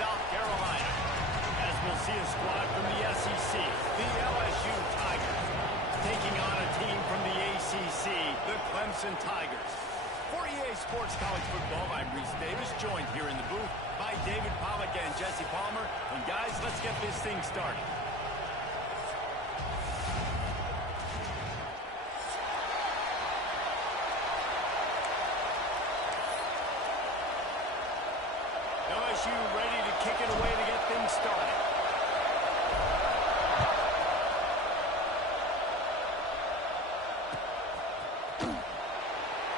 South Carolina. As we'll see a squad from the SEC, the LSU Tigers, taking on a team from the ACC, the Clemson Tigers. For EA Sports College Football, I'm Reese Davis, joined here in the booth by David Pollack and Jesse Palmer. And guys, let's get this thing started. LSU ready to kick it away to get things started.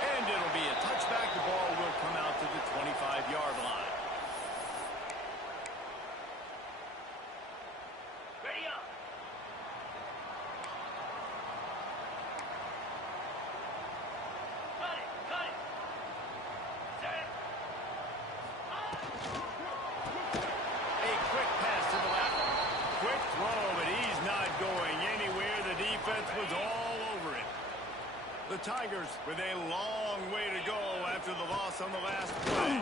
And it'll be a touchback. The ball will come out to the 25-yard line. Ready up. Cut it, cut it. Set. A quick pass to the left. Quick throw, but he's not going anywhere. The defense was all over it. The Tigers with a long way to go after the loss on the last play.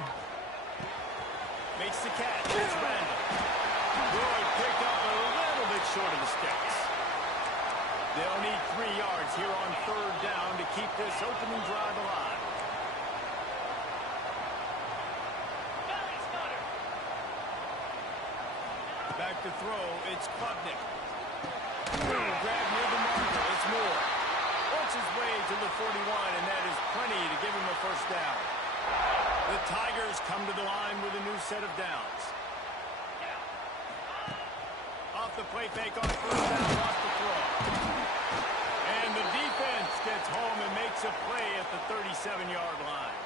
Makes the catch. It's Randall. Good pick up a little bit short of the sticks. They'll need 3 yards here on third down to keep this opening drive alive. Back to throw. It's Klubnik. Grab near the marker. It's Moore. Works his way to the 41, and that is plenty to give him a first down. The Tigers come to the line with a new set of downs. Off the play fake on first down, off the throw. And the defense gets home and makes a play at the 37-yard line.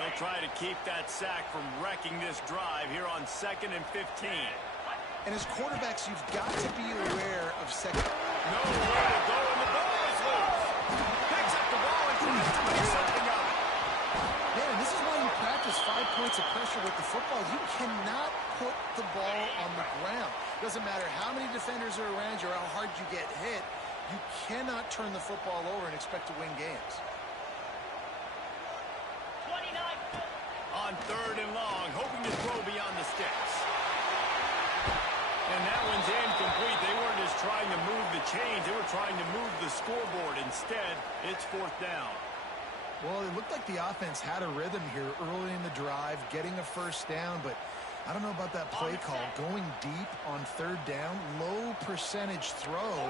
They'll try to keep that sack from wrecking this drive here on 2nd and 15. And as quarterbacks, you've got to be aware of second. Nowhere to go, and the ball is loose. Picks up the ball and tries to make something of it. Man, this is why you practice 5 points of pressure with the football. You cannot put the ball on the ground. Doesn't matter how many defenders are around you or how hard you get hit. You cannot turn the football over and expect to win games. 29. On 3rd and long, hoping to throw beyond the sticks. And that one's incomplete. They weren't just trying to move the chains. They were trying to move the scoreboard. Instead, it's 4th down. Well, it looked like the offense had a rhythm here early in the drive, getting a first down, but I don't know about that play call. Going deep on 3rd down, low percentage throw,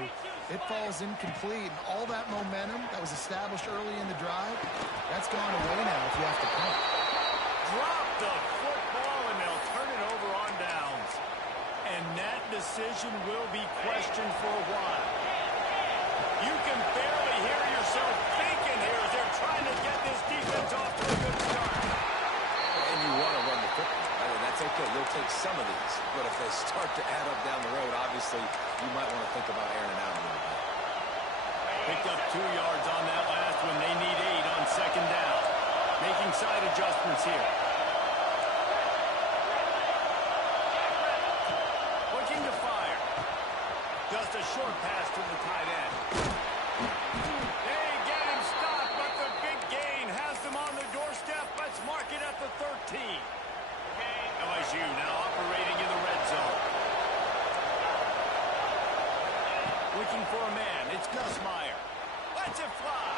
it falls incomplete. And all that momentum that was established early in the drive, that's gone away now if you have to punt. Drop the football, and they'll turn it over on downs. And that decision will be questioned for a while. You can barely hear yourself thinking here as they're trying to get this defense off to a good start. And you want to run the football. I mean, that's okay. You'll take some of these. But if they start to add up down the road, obviously, you might want to think about airing it out a little bit. Picked up 2 yards on that last one. They need 8 on 2nd down. Making side adjustments here. Looking to fire. Just a short pass to the tight end. They get him stopped, but the big gain has them on the doorstep. Let's mark it at the 13. LSU now operating in the red zone. Looking for a man. It's Gus Meyer. Lets it fly.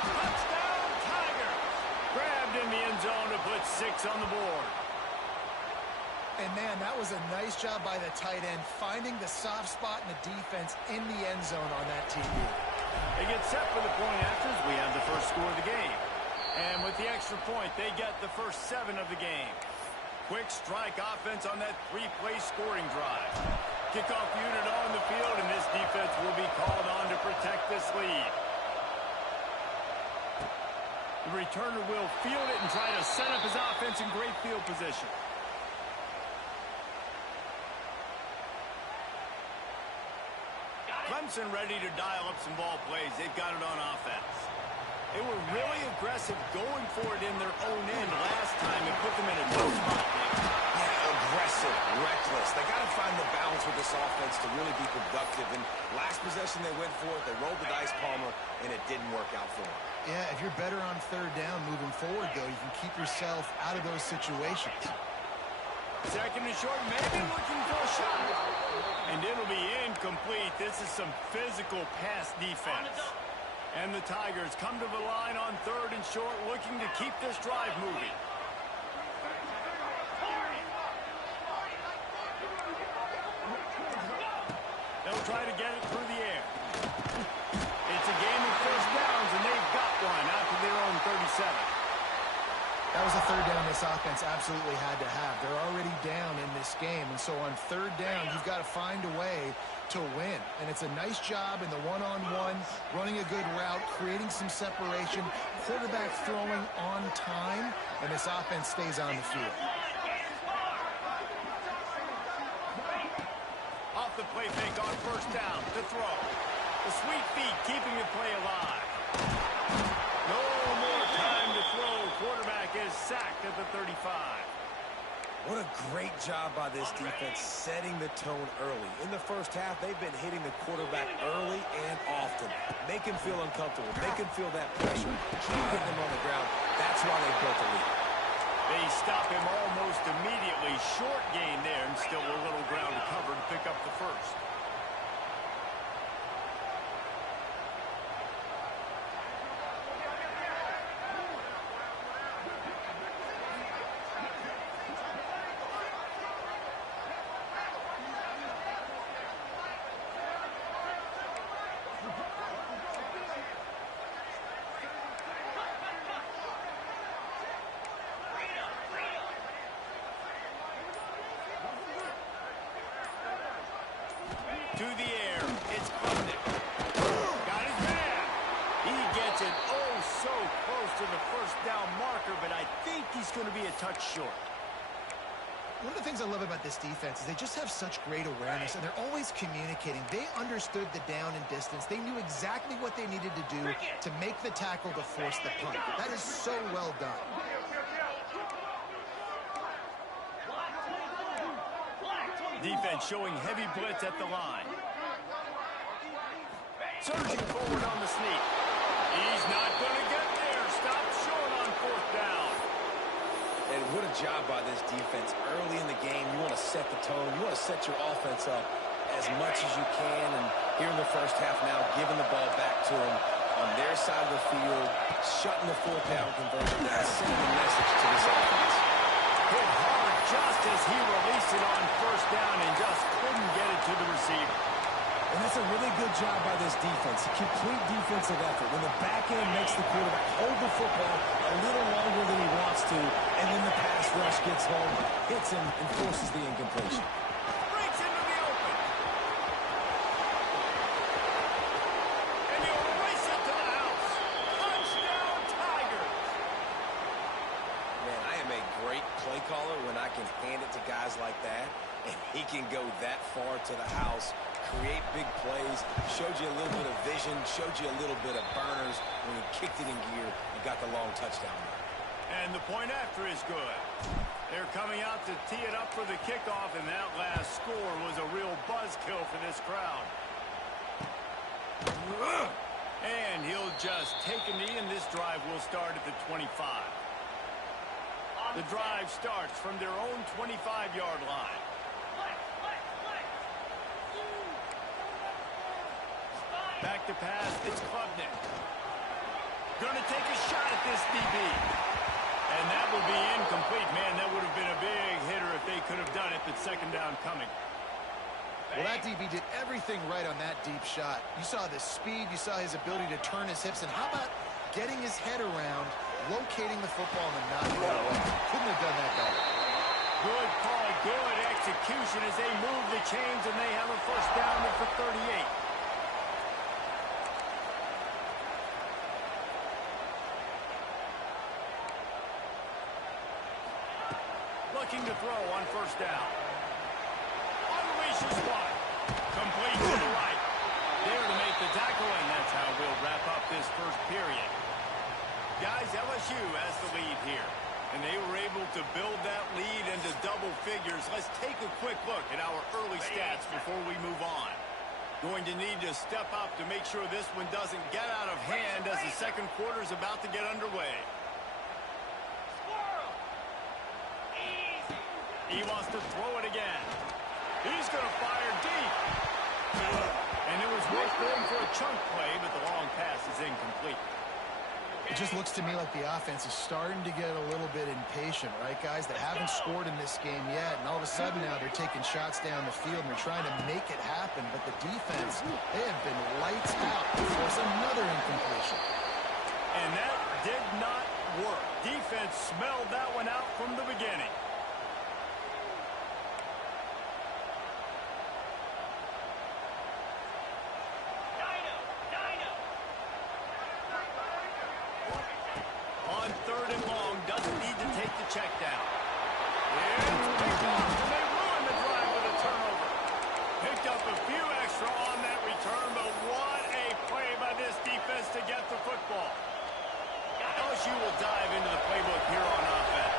Touchdown, Tigers. Grabbed in the end zone to put 6 on the board. And, man, that was a nice job by the tight end, finding the soft spot in the defense in the end zone on that TD. They get set for the point afters. We have the first score of the game. And with the extra point, they get the first 7 of the game. Quick strike offense on that 3-play scoring drive. Kickoff unit on the field, and this defense will be called on to protect this lead. The returner will field it and try to set up his offense in great field position. Clemson ready to dial up some ball plays. They've got it on offense. They were really aggressive going for it in their own end last time and put them in a tough spot. Yeah, aggressive, reckless. They got to find the balance with this offense to really be productive. And last possession they went for it. They rolled the dice, Palmer, and it didn't work out for them. Yeah, if you're better on 3rd down moving forward, though, you can keep yourself out of those situations. Second and short, maybe looking for a shot. And it'll be incomplete. This is some physical pass defense. And the Tigers come to the line on third and short, looking to keep this drive moving. They'll try to get it through the air. It's a game of first downs, and they've got one after their own 37. That was a third down this offense absolutely had to have. They're already down in this game, and so on third down, you've got to find a way to win. And it's a nice job in the one-on-one, running a good route, creating some separation, quarterback throwing on time, and this offense stays on the field. Off the play fake on first down to throw. The sweet feet keeping the play alive. No more time to throw. Quarterback is sacked at the 35. What a great job by this defense setting the tone early. In the first half, they've been hitting the quarterback early and often. Make him feel uncomfortable. Make him feel that pressure. Keep getting him on the ground. That's why they built the lead. They stop him almost immediately. Short gain there, and still a little ground to cover to pick up the first. To the air, it's Klubnik. Got his man. He gets it so close to the first down marker, but I think he's going to be a touch short. One of the things I love about this defense is they just have such great awareness, and they're always communicating. They understood the down and distance. They knew exactly what they needed to do to make the tackle to force the punt. That is so well done. Defense showing heavy blitz at the line. Surging forward on the sneak. He's not going to get there. Stop short on fourth down. And what a job by this defense. Early in the game, you want to set the tone. You want to set your offense up as much as you can. And here in the first half now, giving the ball back to them on their side of the field, shutting the fourth down conversion down, sending a message to this offense. Hit hard just as he released it on first down and just couldn't get it to the receiver. And that's a really good job by this defense. A complete defensive effort. When the back end makes the quarterback hold the football a little longer than he wants to, and then the pass rush gets home, hits him, and forces the incompletion. Breaks into the open. And he'll race it to the house. Touchdown, Tigers. Man, I am a great play caller when I can hand it to guys like that, and he can go that far to the house, create big plays, showed you a little bit of vision, showed you a little bit of burners when he kicked it in gear and got the long touchdown. And the point after is good. They're coming out to tee it up for the kickoff, and that last score was a real buzzkill for this crowd. And he'll just take a knee, and this drive will start at the 25. The drive starts from their own 25-yard line. Back to pass, it's Klubnik. Gonna take a shot at this DB. And that will be incomplete. Man, that would have been a big hitter if they could have done it, but second down coming. Well, that DB did everything right on that deep shot. You saw the speed, you saw his ability to turn his hips, and how about getting his head around, locating the football, and knocking it away? Couldn't have done that better. Good call, good execution as they move the chains, and they have a first down at the 38. Looking to throw on first down. Unleashes one. Complete to the right. There to make the tackle, and that's how we'll wrap up this first period. Guys, LSU has the lead here, and they were able to build that lead into double figures. Let's take a quick look at our early stats before we move on. Going to need to step up to make sure this one doesn't get out of hand as the second quarter is about to get underway. He wants to throw it again. He's going to fire deep. And it was worth going for a chunk play, but the long pass is incomplete. It just looks to me like the offense is starting to get a little bit impatient, right, guys? They haven't scored in this game yet, and all of a sudden now they're taking shots down the field and they're trying to make it happen. But the defense, they have been lights out to force another incompletion. And that did not work. Defense smelled that one out from the beginning. On 3rd and long, doesn't need to take the check down. It's picked off, and they ruined the drive with a turnover. Picked up a few extra on that return, but what a play by this defense to get the football. LSU will dive into the playbook here on offense.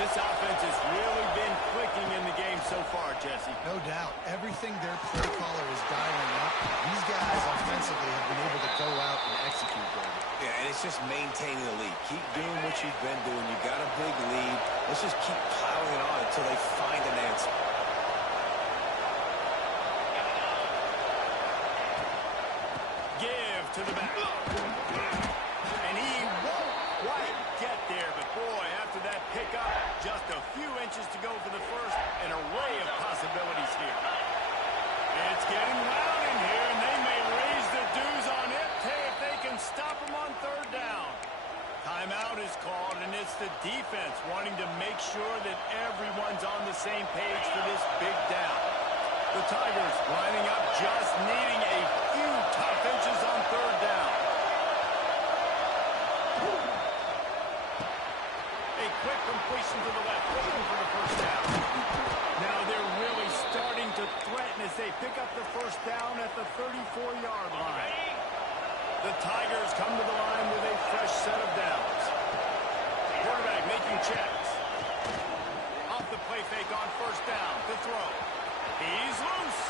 This offense has really been clicking in the game so far, Jesse. No doubt. Everything their play caller is dialing up, these guys offensively have been able to go out and execute them. Yeah, and it's just maintaining the lead. Keep doing what you've been doing. You got a big lead. Let's just keep piling it on until they find an answer. Give to the back. And he won't quite get there, but boy, after that pickup, just a few inches to go for the first. An array of possibilities here. It's getting loud in here, and they may raise the dues on it if they can stop them on 3rd down. Timeout is called, and it's the defense wanting to make sure that everyone's on the same page for this big down. The Tigers lining up, just needing a few tough inches on 3rd down. A quick completion to the left, looking for the first down. Now they're really starting to threaten as they pick up the first down at the 34-yard line. The Tigers come to the line with a fresh set of downs. Quarterback making checks. Off the play fake on first down to throw. He's loose.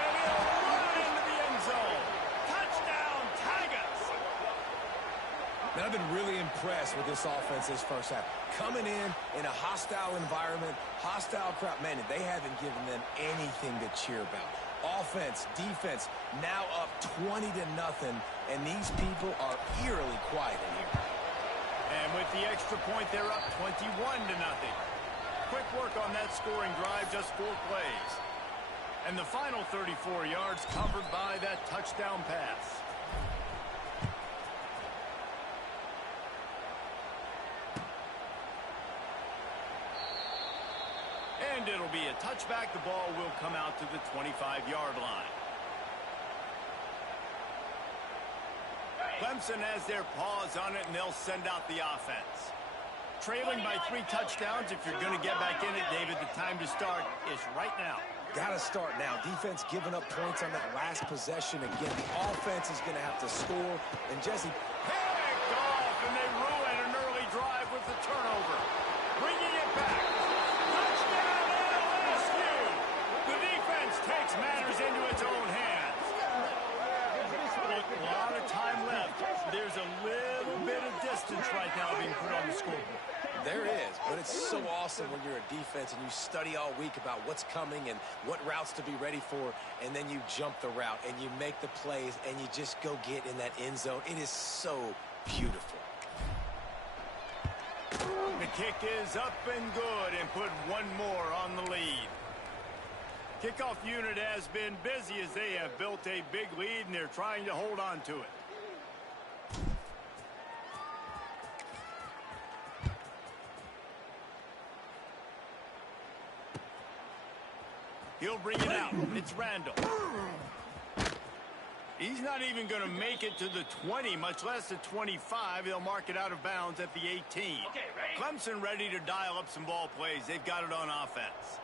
And he'll run into the end zone. Touchdown, Tigers. Man, I've been really impressed with this offense this first half. Coming in a hostile environment, hostile crowd. Man, they haven't given them anything to cheer about. Offense, defense, now up 20-0, and these people are eerily quiet in here. And with the extra point, they're up 21-0. Quick work on that scoring drive, just 4 plays. And the final 34 yards covered by that touchdown pass. And it'll be a touchback. The ball will come out to the 25-yard line. Clemson has their paws on it, and they'll send out the offense. Trailing by 3 touchdowns. If you're going to get back in it, David, the time to start is right now. Got to start now. Defense giving up points on that last possession. Again, the offense is going to have to score. And Jesse, picked off, and they ruin an early drive with the turnover. Bringing it back. Touchdown, LSU. The defense takes matters into its own hands. A lot of time left. There's a little bit of distance right now being put on the scoreboard. There is, but it's so awesome when you're a defense and you study all week about what's coming and what routes to be ready for, and then you jump the route and you make the plays and you just go get in that end zone. It is so beautiful. The kick is up and good and put one more on the lead. Kickoff unit has been busy as they have built a big lead and they're trying to hold on to it. He'll bring it out. It's Randall. He's not even going to make it to the 20, much less the 25. He'll mark it out of bounds at the 18. Clemson ready to dial up some ball plays. They've got it on offense.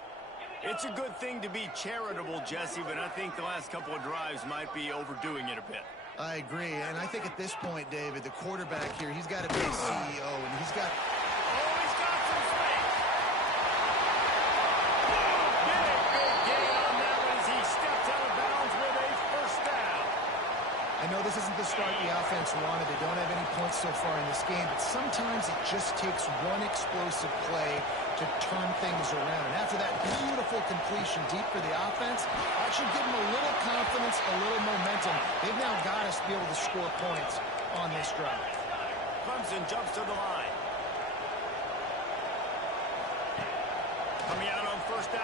It's a good thing to be charitable, Jesse, but I think the last couple of drives might be overdoing it a bit. I agree, and I think at this point, David, the quarterback here, he's got to be a CEO, and he's got... Oh, he's got some space. Big gain on that one as he stepped out of bounds with a first down. I know this isn't the start the offense wanted. They don't have any points so far in this game, but sometimes it just takes one explosive play to turn things around. And after that beautiful completion deep for the offense, that should give them a little confidence, a little momentum. They've now got us to be able to score points on this drive. Clemson jumps to the line. Coming out on first down.